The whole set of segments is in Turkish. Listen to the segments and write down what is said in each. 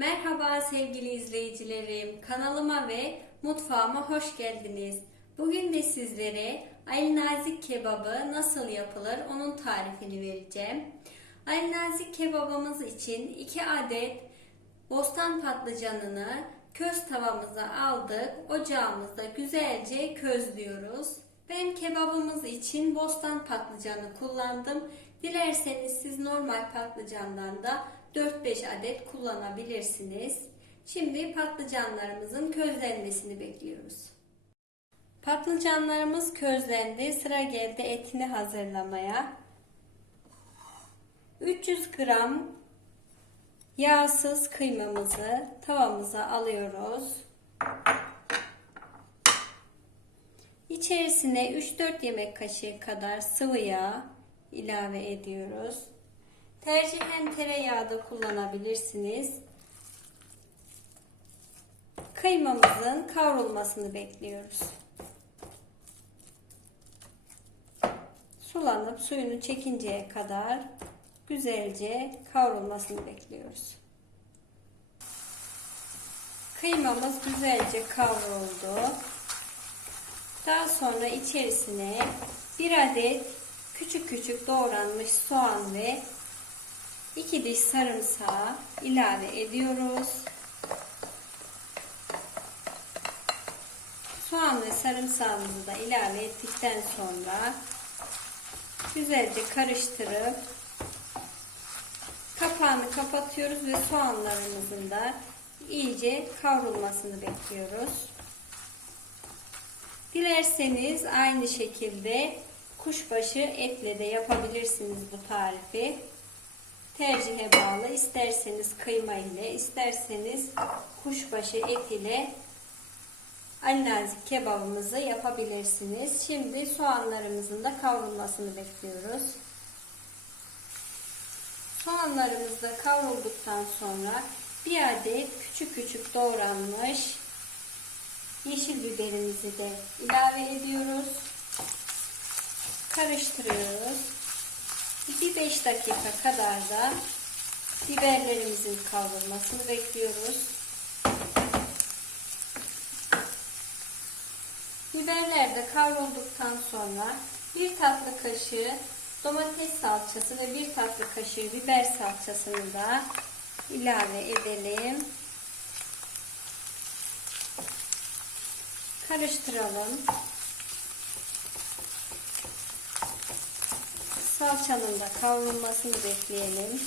Merhaba sevgili izleyicilerim. Kanalıma ve mutfağıma hoş geldiniz. Bugün de sizlere Ali Nazik kebabı nasıl yapılır onun tarifini vereceğim. Ali Nazik kebabımız için 2 adet bostan patlıcanını köz tavamıza aldık. Ocağımızda güzelce közlüyoruz. Ben kebabımız için bostan patlıcanı kullandım. Dilerseniz siz normal patlıcandan da 4-5 adet kullanabilirsiniz. Şimdi patlıcanlarımızın közlenmesini bekliyoruz. Patlıcanlarımız közlendi. Sıra geldi etini hazırlamaya. 300 gram yağsız kıymamızı tavamıza alıyoruz. İçerisine 3-4 yemek kaşığı kadar sıvı yağ ilave ediyoruz. Tercihen tereyağı da kullanabilirsiniz. Kıymamızın kavrulmasını bekliyoruz. Sulanıp suyunu çekinceye kadar güzelce kavrulmasını bekliyoruz. Kıymamız güzelce kavruldu. Daha sonra içerisine bir adet küçük küçük doğranmış soğan ve 2 diş sarımsağı ilave ediyoruz. Soğan ve sarımsağımızı da ilave ettikten sonra güzelce karıştırıp kapağını kapatıyoruz ve soğanlarımızın da iyice kavrulmasını bekliyoruz. Dilerseniz aynı şekilde kuşbaşı etle de yapabilirsiniz bu tarifi. Tercihe bağlı. İsterseniz kıyma ile, isterseniz kuşbaşı et ile Ali Nazik kebabımızı yapabilirsiniz. Şimdi soğanlarımızın da kavrulmasını bekliyoruz. Soğanlarımız da kavrulduktan sonra bir adet küçük küçük doğranmış yeşil biberimizi de ilave ediyoruz. Karıştırıyoruz. Bir 5 dakika kadar da biberlerimizin kavrulmasını bekliyoruz. Biberler de kavrulduktan sonra bir tatlı kaşığı domates salçası ve bir tatlı kaşığı biber salçasını da ilave edelim. Karıştıralım. Salçanın da kavrulmasını bekleyelim.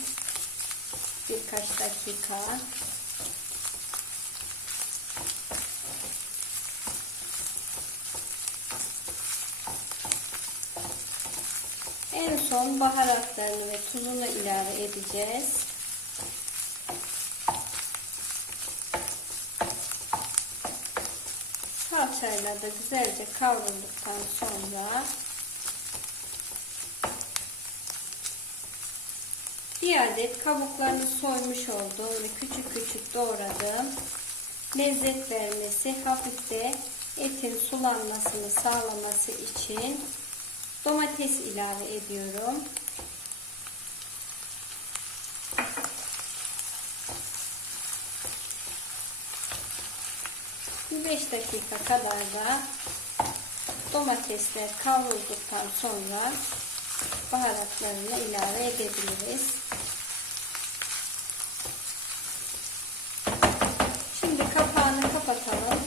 Birkaç dakika. En son baharatlarını ve tuzunu ilave edeceğiz. Salçayla da güzelce kavrulduktan sonra bir adet kabuklarını soymuş olduğum ve küçük küçük doğradığım lezzet vermesi hafif de etin sulanmasını sağlaması için domates ilave ediyorum. Bir 5 dakika kadar da domatesler kavrulduktan sonra baharatlarını ilave edebiliriz. Şimdi kapağını kapatalım.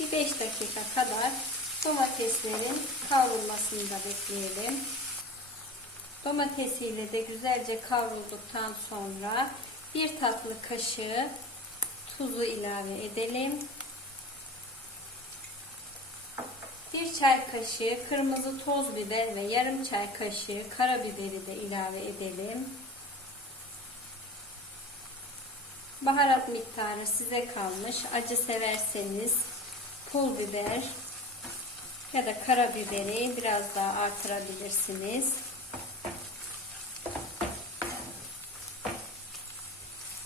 Bir 5 dakika kadar domateslerin kavrulmasını da bekleyelim. Domatesiyle de güzelce kavrulduktan sonra bir tatlı kaşığı tuzu ilave edelim. Bir çay kaşığı kırmızı toz biber ve yarım çay kaşığı karabiberi de ilave edelim. Baharat miktarı size kalmış. Acı severseniz pul biber ya da karabiberi biraz daha artırabilirsiniz.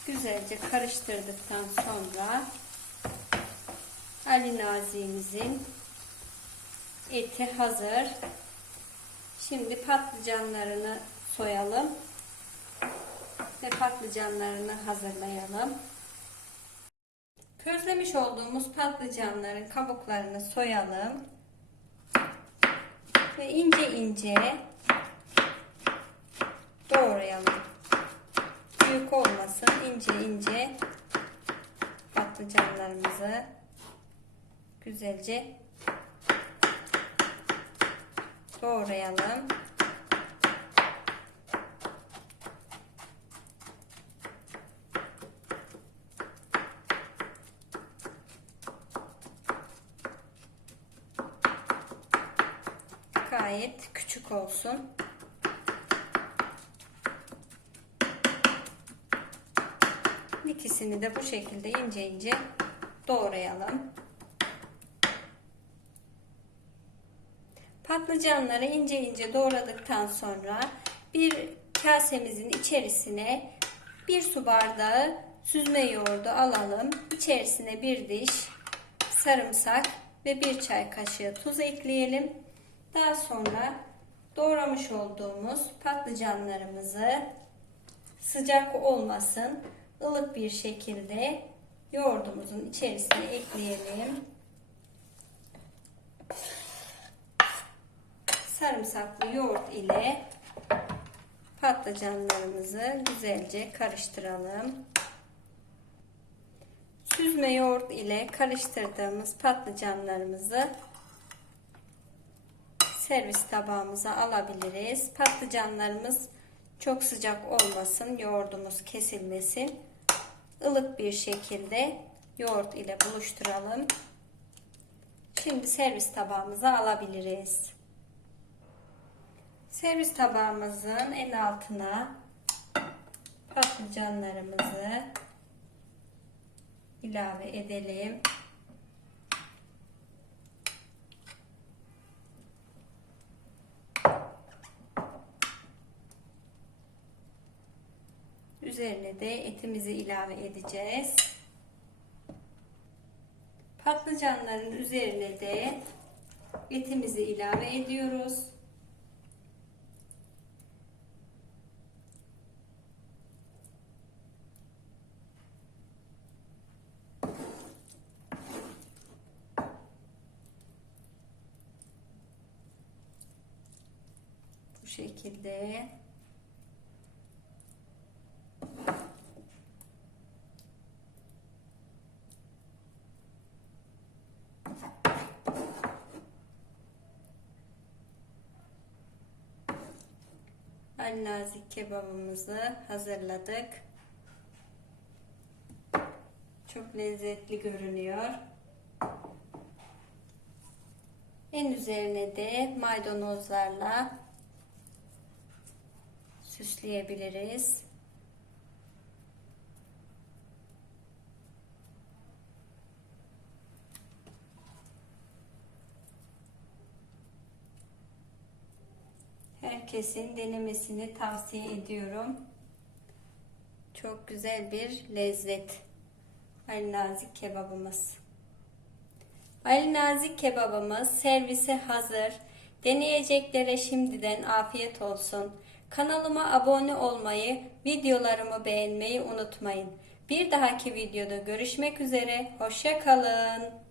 Güzelce karıştırdıktan sonra Ali Nazi'mizin eti hazır. Şimdi patlıcanlarını soyalım ve patlıcanlarını hazırlayalım. Közlemiş olduğumuz patlıcanların kabuklarını soyalım. Ve ince ince doğrayalım. Büyük olmasın ince ince patlıcanlarımızı güzelce doğrayalım. Gayet küçük olsun. İkisini de bu şekilde ince ince doğrayalım. Patlıcanları ince ince doğradıktan sonra bir kasemizin içerisine bir su bardağı süzme yoğurdu alalım. İçerisine bir diş sarımsak ve bir çay kaşığı tuz ekleyelim. Daha sonra doğramış olduğumuz patlıcanlarımızı sıcak olmasın ılık bir şekilde yoğurdumuzun içerisine ekleyelim. Sarımsaklı yoğurt ile patlıcanlarımızı güzelce karıştıralım. Süzme yoğurt ile karıştırdığımız patlıcanlarımızı servis tabağımıza alabiliriz. Patlıcanlarımız çok sıcak olmasın, yoğurdumuz kesilmesin. Ilık bir şekilde yoğurt ile buluşturalım. Şimdi servis tabağımıza alabiliriz. Servis tabağımızın en altına patlıcanlarımızı ilave edelim. Üzerine de etimizi ilave edeceğiz. Patlıcanların üzerine de etimizi ilave ediyoruz. Şekilde Ali Nazik kebabımızı hazırladık. Çok lezzetli görünüyor. En üzerine de maydanozlarla süsleyebiliriz. Herkesin denemesini tavsiye ediyorum. Çok güzel bir lezzet. Ali Nazik kebabımız. Ali Nazik kebabımız servise hazır. Deneyeceklere şimdiden afiyet olsun. Kanalıma abone olmayı, videolarımı beğenmeyi unutmayın. Bir dahaki videoda görüşmek üzere. Hoşça kalın.